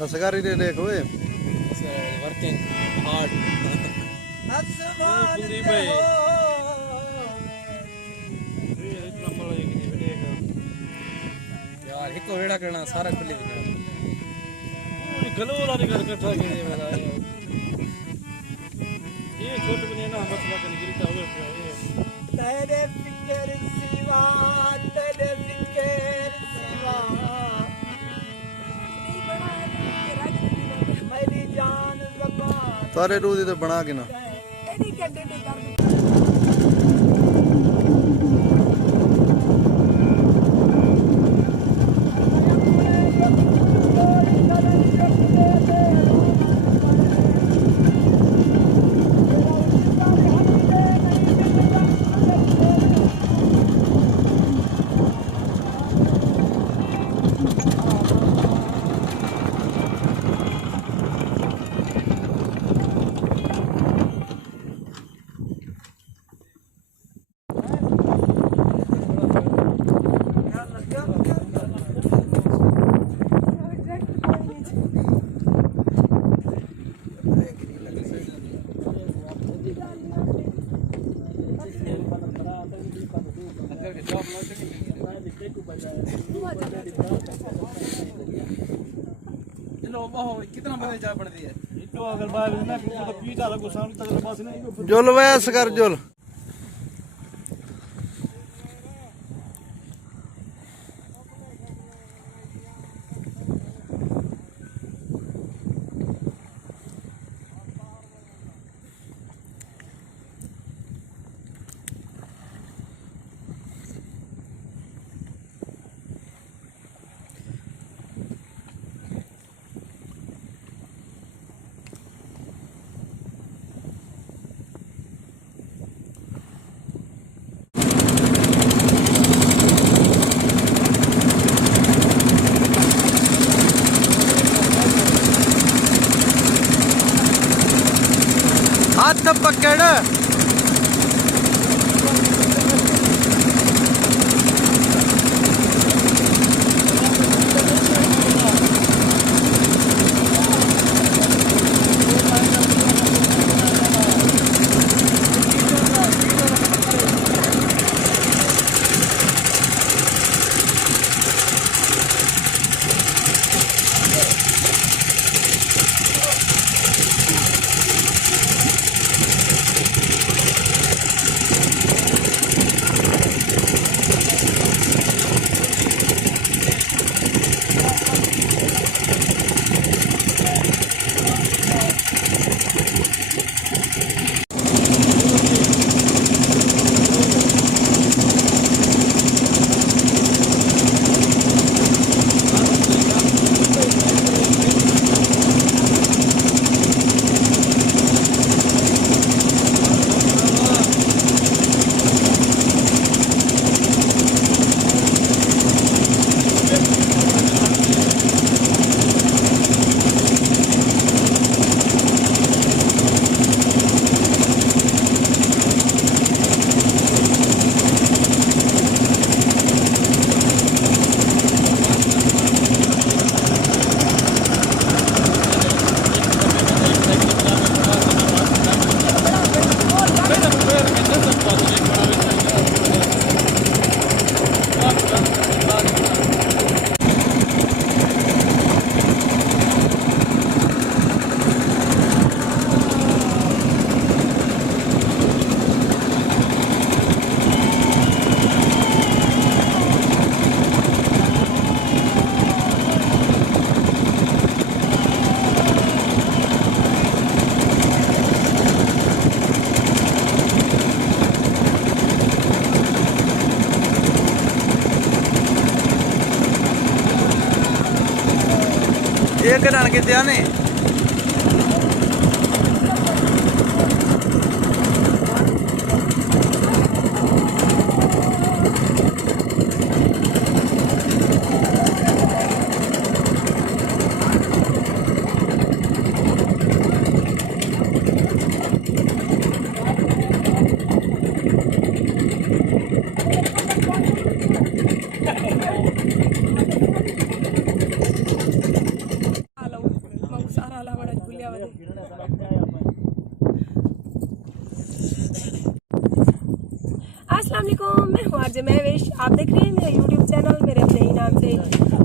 असगारी ने देख ओए वर्किंग हार्ड पूरी भाई यार एक वेड़ा करना सारा खुली दिखा गलोला नहीं कर कट्ठा के मेरा ये छोटे बने ना बस बात नहीं गिरता हुए तेरे फिकर सिवा मेरी जान ज़बान तारे रूदी तो बना के ना एडी कड्डे कर कितना बजे जा पड़ती है तो अगर बाहर ना तो पीछा लगो सामने तक पास नहीं जुल वैस कर जुल हाथ पकड़ ये करण कितने आने मैं हूँ जےمیہوش, आप देख रहे हैं मेरा यूट्यूब चैनल मेरे नहीं नाम से।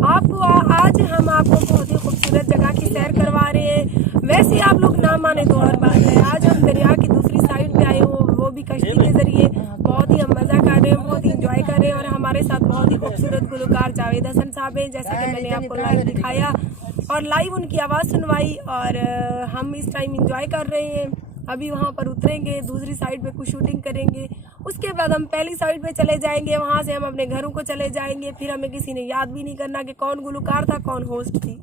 आपको आज हम आपको बहुत ही खूबसूरत जगह की सैर करवा रहे हैं। वैसे आप लोग ना माने तो और बात है, आज हम दरिया की दूसरी साइड पे आए हो, वो भी कश्ती के जरिए। बहुत ही हम मज़ा कर रहे हैं, बहुत ही इंजॉय कर रहे हैं और हमारे साथ बहुत ही खूबसूरत गुलकार जावेद हसन साहब हैं, जैसा कि मैंने आपको लाइव दिखाया और लाइव उनकी आवाज़ सुनवाई। और हम इस टाइम इंजॉय कर रहे हैं। अभी वहाँ पर उतरेंगे, दूसरी साइड पे कुछ शूटिंग करेंगे, उसके बाद हम पहली साइड पे चले जाएंगे, वहाँ से हम अपने घरों को चले जाएंगे। फिर हमें किसी ने याद भी नहीं करना कि कौन गुलकार था, कौन होस्ट थी।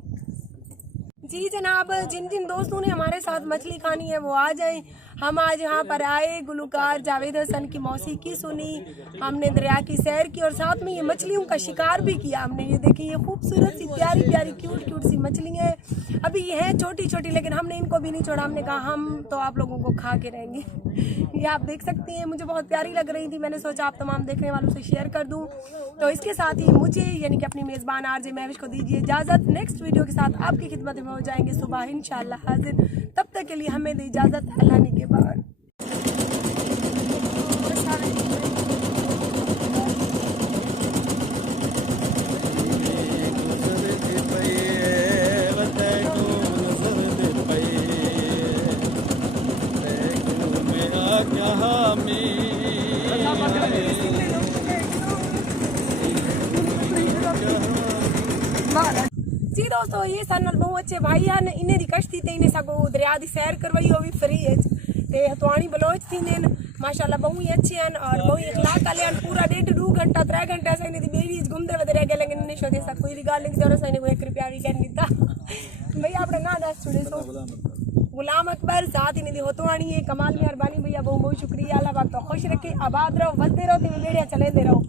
जी जनाब, जिन जिन दोस्तों ने हमारे साथ मछली खानी है वो आ जाएं। हम आज यहाँ पर आए, गुलकार जावेद हसन की मौसीकी सुनी, हमने दरिया की सैर की और साथ में ये मछलियों का शिकार भी किया हमने। ये देखिए, ये खूबसूरत सी प्यारी प्यारी क्यूट क्यूट सी मछली है। अभी ये है छोटी छोटी, लेकिन हमने इनको भी नहीं छोड़ा। हमने कहा हम तो आप लोगों को खा के रहेंगे। ये आप देख सकती हैं, मुझे बहुत प्यारी लग रही थी, मैंने सोचा आप तमाम देखने वालों से शेयर कर दूं। तो इसके साथ ही मुझे यानी कि अपनी मेज़बान जےمیہوش को दीजिए इजाज़त। नेक्स्ट वीडियो के साथ आपकी खिदमत में हो जाएंगे सुबह इंशाल्लाह हाजिर। तब तक के लिए हमें दी इजाज़त, अल्लाह ने के बाद। जी दोस्तों, ये सन बहुत अच्छे भाई हैं, इन्हें दी कश्ती ते इन्हें सगो दरिया दी सैर करवाई, वो भी फ्री है। ते हतवानी बलोच थी ने माशाल्लाह बहु ही अच्छे हैं और बहु ही अखलाक वाले हैं। पूरा 1.5-2 घंटा 3 घंटा से इन्हें दी बेरी घूमते हुए रह गए, लेकिन इन्हें शोधे सा कोई भी गाल नहीं जरा से इन्हें 1 रुपया भी कर नहीं था। भैया अपना ना दस छोड़े सो गुलाम अकबर, साथ इन्हें दी हतवानी है। कमाल मेहरबानी भैया, बहुत बहुत शुक्रिया। अल्लाह पाक तो खुश रखे, आबाद रहो, बढ़ते रहो, तीन बेड़ियां चले दे रहो।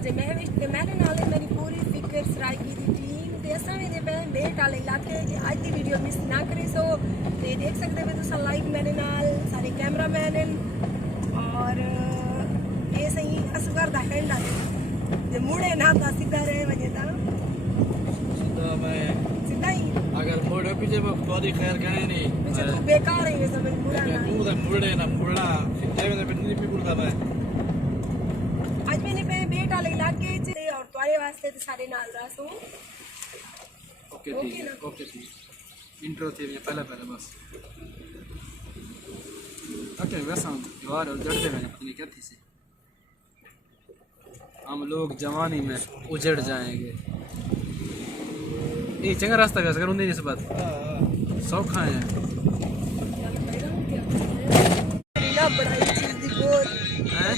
जےمیہوش ते मेरे नाल मेरी पूरी फिकर सराई की टीम ते असां वेंदे पे बेट वाले इलाके। अज दी वीडियो मिस ना करे सो ते देख सकते हो तुम लाइव मेरे नाल सारे कैमरामैन और ये सही असगर दा हैंड आले जे मुड़े ना ता सीधा रहे वजे ता सीधा मैं सीधा ही अगर मोड़े पीछे में थोड़ी खैर करे नहीं पीछे तो बेकार है, ये समझ मुड़ा ना तू तो मुड़े ना मुड़ा सीधे में नहीं भी मुड़दा मैं। आज मैंने पे बेट वाले इलाके च और तुम्हारे वास्ते तो सारे नाल रासो। ओके ठीक, ओके ठीक। इंट्रो थी पहले बस। ओके वैसा यार उजड़ते हैं, पता नहीं क्या थी से हम लोग जवानी में उजड़ जाएंगे। ये चंगा रास्ता कैसे करूँ नहीं इस बात सौखा है बड़ा चीज दी बोल है।